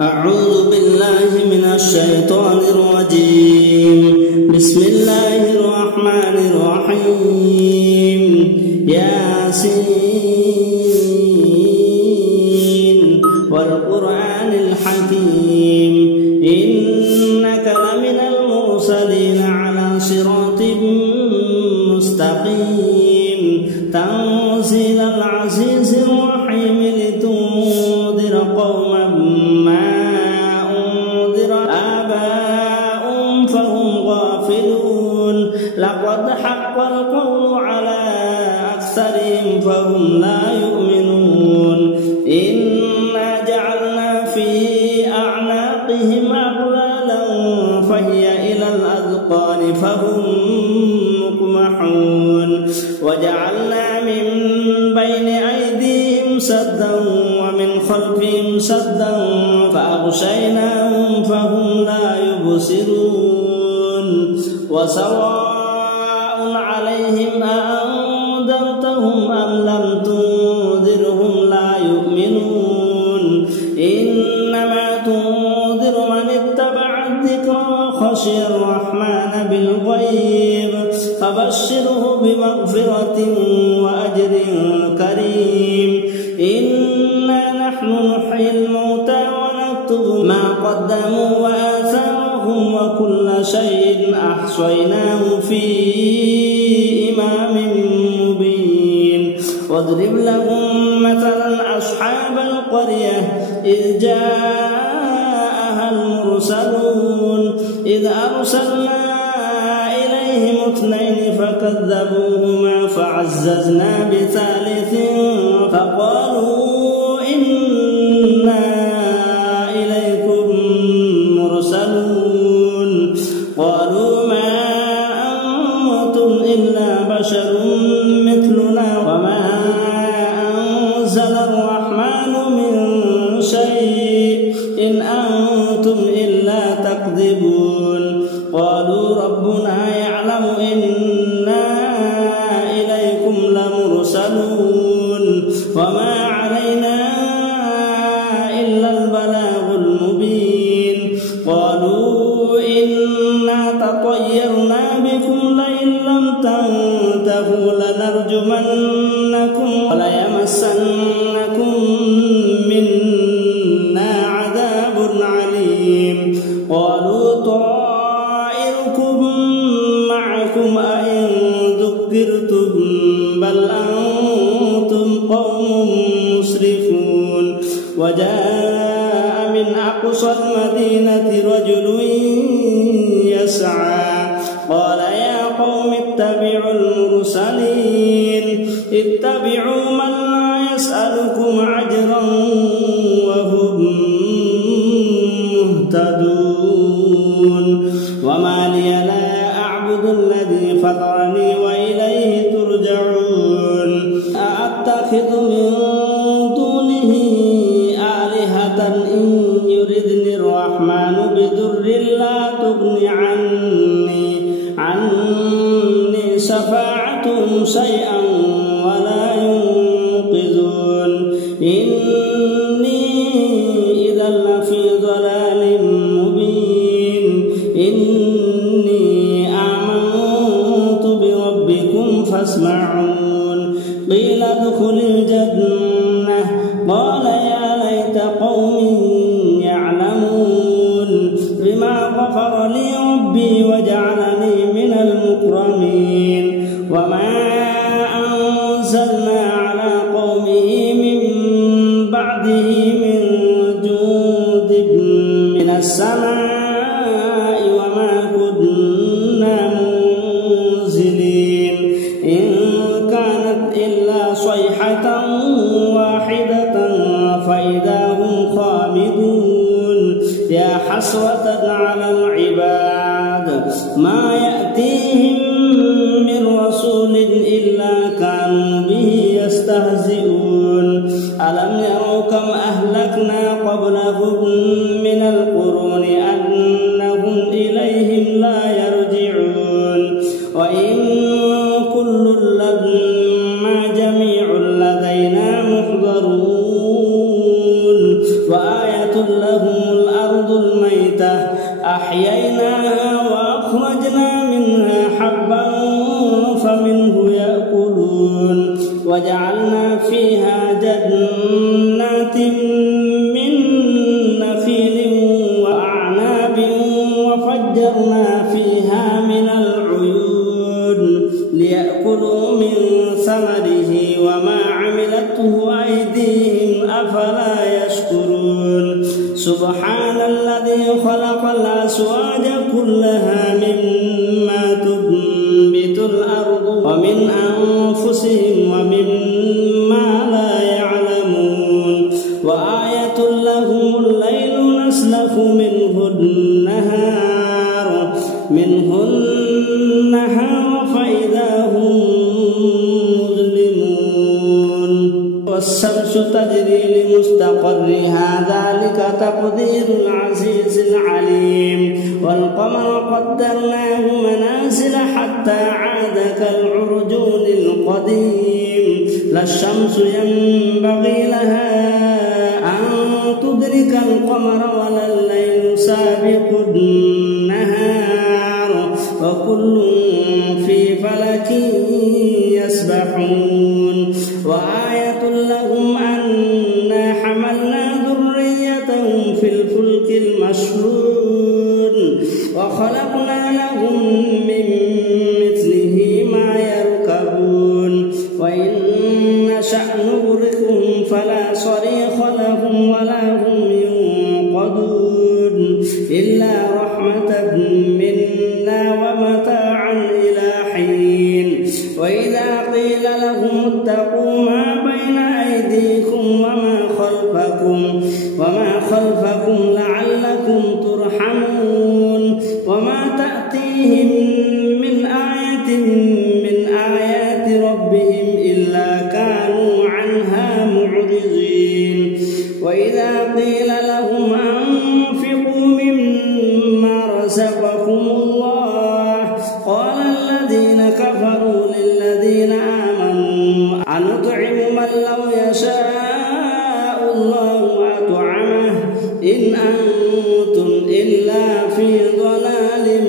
أعوذ بالله من الشيطان الرجيم. بسم الله الرحمن الرحيم. ياسين والقرآن الحكيم إنك لمن المرسلين على صراط مستقيم تنزيل العزيز الرحيم لتنذر قوما ما أنذر آباؤهم فهم غافلون لقد حق القول على أكثرهم فهم لا يؤمنون إنا جعلنا في أعناقهم أغلالا فهي إلى الأذقان فهم مقمحون وجعلنا من بين أيديهم سدا ومن خلفهم سدا فأغشيناهم فهم لا يبصرون وسواء عليهم أأنذرتهم أم لم تنذرهم لا يؤمنون إنما تنذر من اتبع الذكر وخشي الرحمن بالغيب فبشره بمغفرة وأجر كريم إنا نحن نحيي الموتى ونكتب ما قدموا وآثارهم وكل شيء أحصيناه في إمام مبين واضرب لهم مثلا أصحاب القرية إذ جاءها المرسلون إذ أرسلنا إليهم اثنين فكذبوهما فعززنا بثالث فقالوا إنا إليكم مرسلون قالوا ما أنتم إلا بشر مثلنا وما أنزل الرحمن من شيء إن أنتم إلا تكذبون قالوا ربنا يعلم إنا إليكم لمرسلون وما علينا إلا البلاغ المبين قالوا إنا تطيرنا بكم لئن لم تنتهوا لنرجمنكم وليمسنكم منا عذاب عليم قالوا طائركم معكم أئن ذكرتم بل أنتم قوم مسرفون وجاء من أقصى المدينة رجل يسعى قال يا قوم اتبعوا المرسلين اتبعوا من لا يسألكم أجرا وهم مهتدون وما لي لا أعبد الذي فطرني وإليه ترجعون أأتخذ من دونه آلهة إن يردني الرحمن بضر لا تغن عني شفاعتهم شيئا ولا ينقذون إني إذا لفي ضلال مبين إني آمنت بربكم فاسمعون قيل ادخل الجنة قال يا ليت قومي يعلمون بما غفر لي ربي وجعلني من المكرمين وما أنزلنا على قومه من بعده من جند من السماء وما كنا منزلين إن كانت إلا صيحة واحدة فإذا هم خامدون يا حسرة على العباد ما يأتيهم من رسول إلا كانوا به يستهزئون ألم يروا كم أهلكنا قبلهم من القرون أنهم إليهم لا يرجعون وإن كل لما جميع لدينا محضرون وآية لهم لهم الأرض الميتة أحييناها وأخرجنا منها حبا فمنه يأكلون وجعلنا فيها جنات من نخيل وأعناب وفجرنا فيها من العيون ليأكلوا من ثمره وما عملته أيديهم أفلا يشكرون سبحان الذي خلق الأزواج كلها مما تنبت الأرض ومن أنفسهم ومما لا يعلمون وآية لهم الليل نسلخ منه النهار فإذا هم مظلمون والشمس تجري لمستقرها ذلك تقدير العزيز العليم والقمر قدرناه منازل حتى عاد كالعرجون القديم لا الشمس ينبغي لها أن تدرك القمر ولا الليل سابق النهار وكل في فلك يسبحون وآية لهم أنا حملنا ذريتهم في الفلك المشحون وخلقنا لهم من مثله ما يركبون وإن نشأ نغرقهم فلا صريخ لهم ولا هم ينقذون إلا رحمة منا ومتاعا إلى حين وإذا قيل لهم اتقوا ما بين أيديكم وما خلفكم لعلكم ترحمون وما تأتيهم من آية من آيات ربهم إلا كانوا عنها معرضين وإذا قيل لهم أنفقوا مما رزقكم الله قال الذين كفروا للذين آمنوا أنطعم من لو يشاء الله أطعمه إن أنتم إلا في ضلال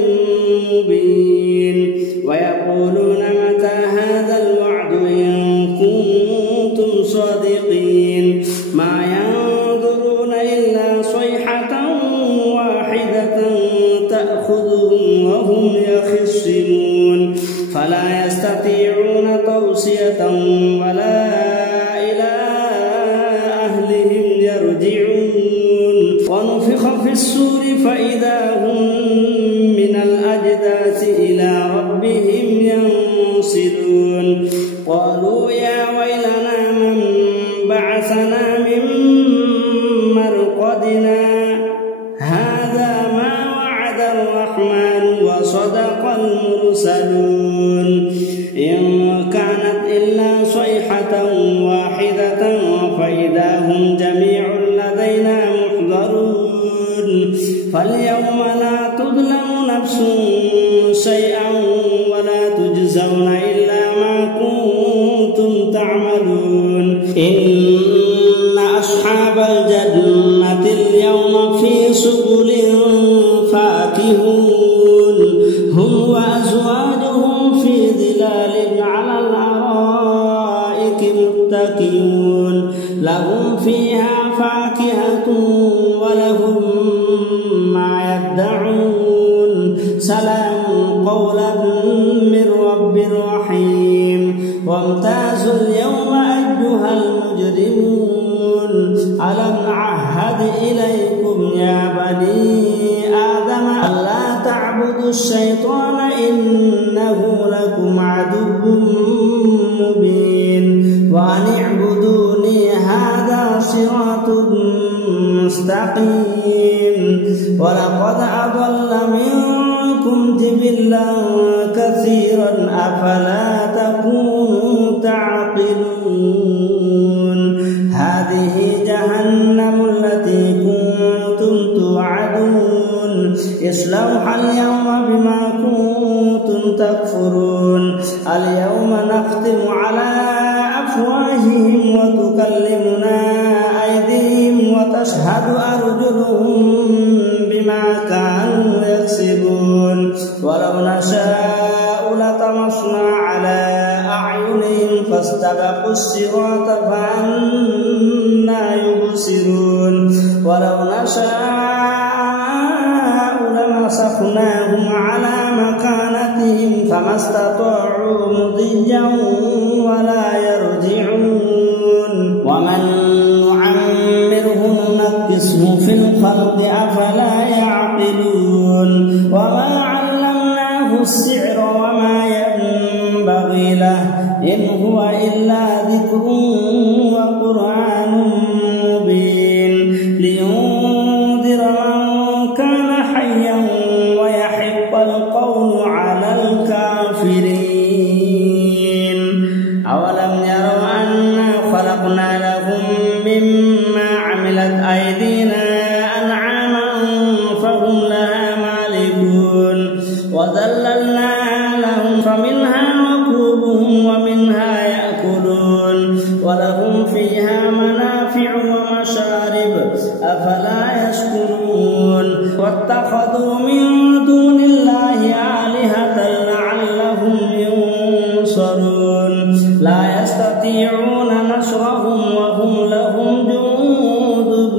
مبين ويقولون متى هذا الوعد إن كنتم صادقين ما ينظرون إلا صيحة واحدة تأخذهم وهم يخصمون فلا يستطيعون توصية ولا إلى أهلهم يرجعون ونفخ في السور فإذا هم من الأجداث إلى ربهم ينسلون قالوا يا ويلنا من بعثنا من مرقدنا هذا ما وعد الرحمن وصدق المرسلون إن كانت إلا صيحة واحدة فإذا هم جميع لدينا محضرون فاليوم لا تظلم نفس شيئا ولا تجزون إلا ما كنتم تعملون إن أصحاب الجنة اليوم في سبل فاكهون هم وأزواجهم في ظلال على الأرائك متكئون لهم فيها فاكهة ولهم ما يدعون سلام قولا من رب رحيم وامتازوا اليوم أيها المجرمون ألم أعهد إليكم يا بني آدم ألا تعبدوا الشيطان إنه لكم عدو مبين وأن اعبدوني هذا صراط مستقيم ولقد أضل منكم جبلا كثيرا أفلا تكونوا تعقلون هذه جهنم التي كنتم توعدون اصلوها اليوم بما كنتم تكفرون اليوم نختم على أفواههم وتكلمنا أيديهم وتشهد أرجلهم بما كانوا يكسبون ولو نشاء لطمسنا على أعينهم فاستبقوا الصراط فأنى يبصرون ولو نشاء لمسخناهم على مكانتهم فما استطاعوا مضيا ولا يرجعون ومن نعمره ننكسه في الخلق أفلا يعقلون وما علمناه السحر وما ينبغي له إن هو إلا ذكر وقرآن مبين لينذر من كان حيا ويحق القول على الكافرين أولم يروا أنا خلقنا لهم مما عملت أيدينا أنعاما فهم لها مالكون وذللناها لهم فمنها ركوبهم ومنها يأكلون ولهم فيها منافع ومشارب أفلا يشكرون واتخذوا من دون الله آلهة لعلهم ينصرون لا يستطيعون نصرهم وهم لهم جند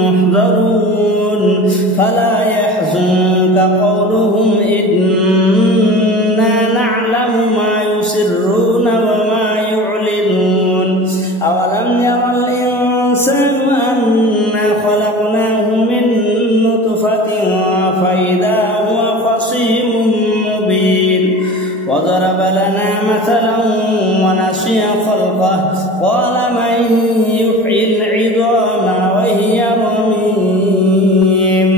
محضرون فلا يحزنك قولهم إنا نعلم ما يسرون وما يعلنون أولم ير الإنسان أنا خلقناه من نطفة فإذا هو خصيم مبين وضرب لنا مثلا ونسي خلقه قال من يحيي العظام وهي رميم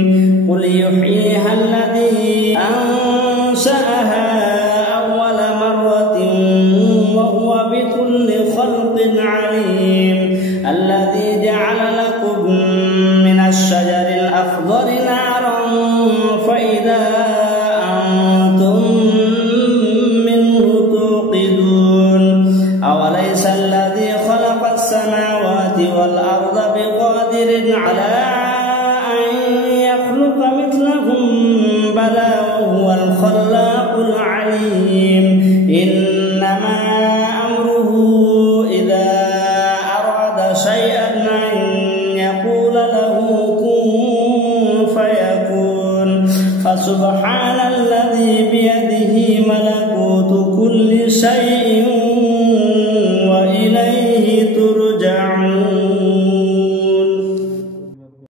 قل يحييها الذي أنشأها أول مرة وهو بكل خلق عليم الذي جعل لكم من الشجر الأخضر نارا فإذا أنتم منه توقدون أوليس الذي خلق السماوات والأرض بقادر على أن يخلق مثلهم بلى وهو الخلاق العليم إنما أمره إذا أراد شيئا أن يقول له كن فيكون فسبحان الذي بيده ملكوت كل شيء